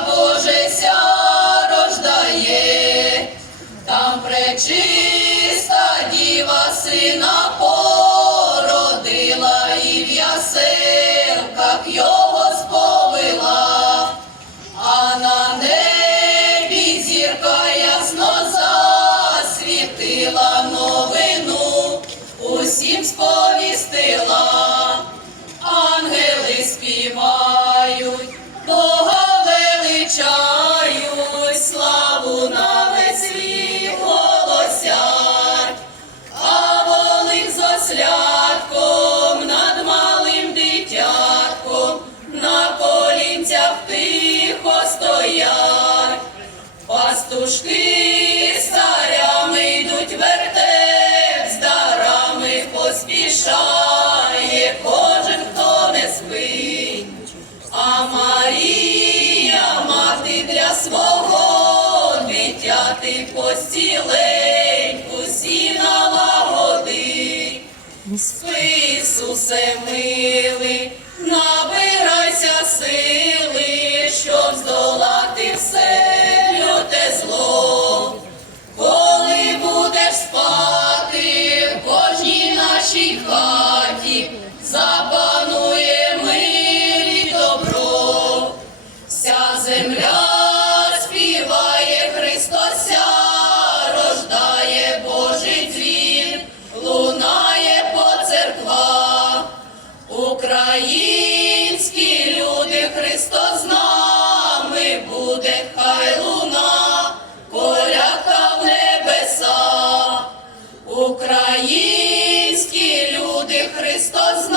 Божися рождає, там пречиста діва сина по. Пастушки з царями йдуть вертеп, з дарами поспішає кожен, хто не спить. А Марія, мати для свого дитяти постіленьку сіна лагодить. Спи, Ісусе милий, набирайся сили, щоб здолати все співає Христося, рождає Божий дзвін, лунає по церквах. Українські люди, Христос з нами буде, хай луна, коляка в небеса. Українські люди, Христос з